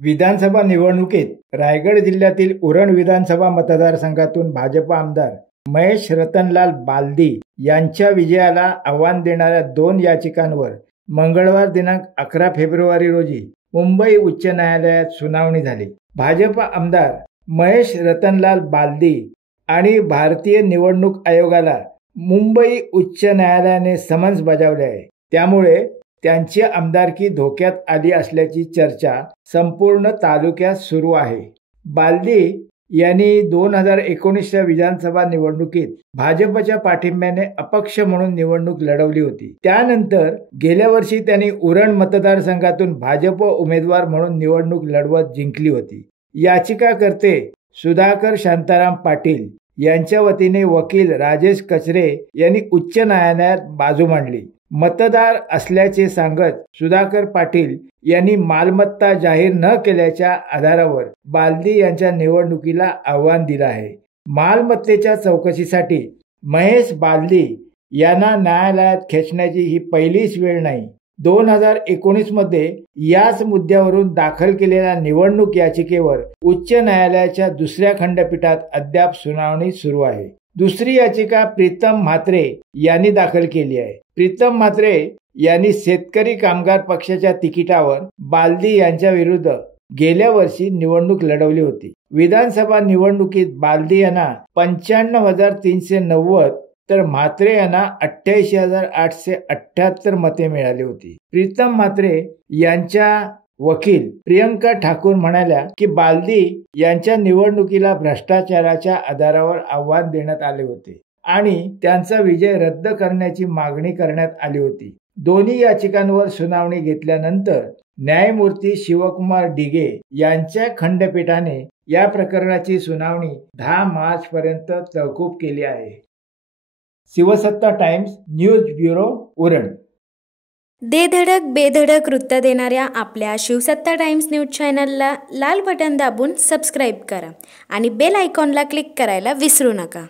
विधानसभा निवडणुकीत रायगड जिल्ह्यातील उरण विधानसभा मतदारसंघातून भाजप आमदार महेश रतनलाल बालदी यांच्या विजयाला आव्हान देणाऱ्या 2 याचिकांवर मंगळवार दिनांक 11 फेब्रुवारी रोजी मुंबई उच्च न्यायालयात सुनावणी झाली। भाजप आमदार महेश रतनलाल बालदी आणि भारतीय निवडणूक आयोगाला मुंबई उच्च न्यायालयाने समन्स बजावले आहे। त्यामुळे त्यांची आमदारकी धोक्यात आली असल्याची चर्चा संपूर्ण तालुक्यात सुरू आहे। बालदी यांनी 2019च्या विधानसभा निवडणुकीत भाजपच्या पाठिंब्याने अपक्ष म्हणून निवडणूक लढवली होती। त्यानंतर गेल्या वर्षी त्यांनी उरण मतदारसंघातून भाजप उमेदवार म्हणून निवडणूक लढवत जिंकली होती। याचिकाकर्ते सुधाकर शांताराम पाटील यांच्या वतीने वकील राजेश कचरे यांनी उच्च न्यायालयात बाजू मांडली। मतदार असल्याचे सांगत सुधाकर पाटील यांनी मालमत्ता जाहीर न केल्याच्या आधारावर बालदी यांच्या निवडणुकीला आव्हान दिले आहे। मालमत्तेच्या चौकशीसाठी महेश बालदी यांना न्यायालयात खेचण्याची ही पहिलीच वेळ नाही। 2019 मध्ये याच मुद्द्यावरून दाखल केलेल्या निवडणूक याचिकेवर उच्च न्यायालयाच्या दुसऱ्या खंडपीठात अद्याप सुनावणी सुरू आहे। दुसरी याचिका प्रीतम म्हात्रे यांनी दाखल केली आहे। प्रीतम म्हात्रे यांनी शेतकरी कामगार पक्षाच्या तिकिटावर बालदी यांच्या विरुद्ध गेल्या वर्षी निवडणूक लढवली होती। विधानसभा निवडणुकीत बालदी यांना 95,390 तर म्हात्रे यांना 88,878 मते मिळाली होती। प्रीतम म्हात्रे यांच्या वकील प्रियंका ठाकूर म्हणाल्या की बालदी यांच्या निवडणुकीला भ्रष्टाचाराच्या आधारावर आव्हान देण्यात आले होते आणि त्यांचा विजय रद्द करण्याची मागणी करण्यात आली होती। दोन्ही याचिकांवर सुनावणी घेतल्यानंतर न्यायमूर्ती शिवकुमार डिगे यांच्या खंडपीठाने या प्रकरणाची सुनावणी 10 मार्च पर्यंत तहकूब केली आहे। शिवसत्ता टाइम्स न्यूज ब्युरो उरण। दे धडक बेधडक वृत्त देणाऱ्या आपल्या शिवसत्ता टाइम्स न्यूज चॅनलला लाल बटन दाबून सबस्क्राईब करा आणि बेल आयकॉनला क्लिक करायला विसरू नका।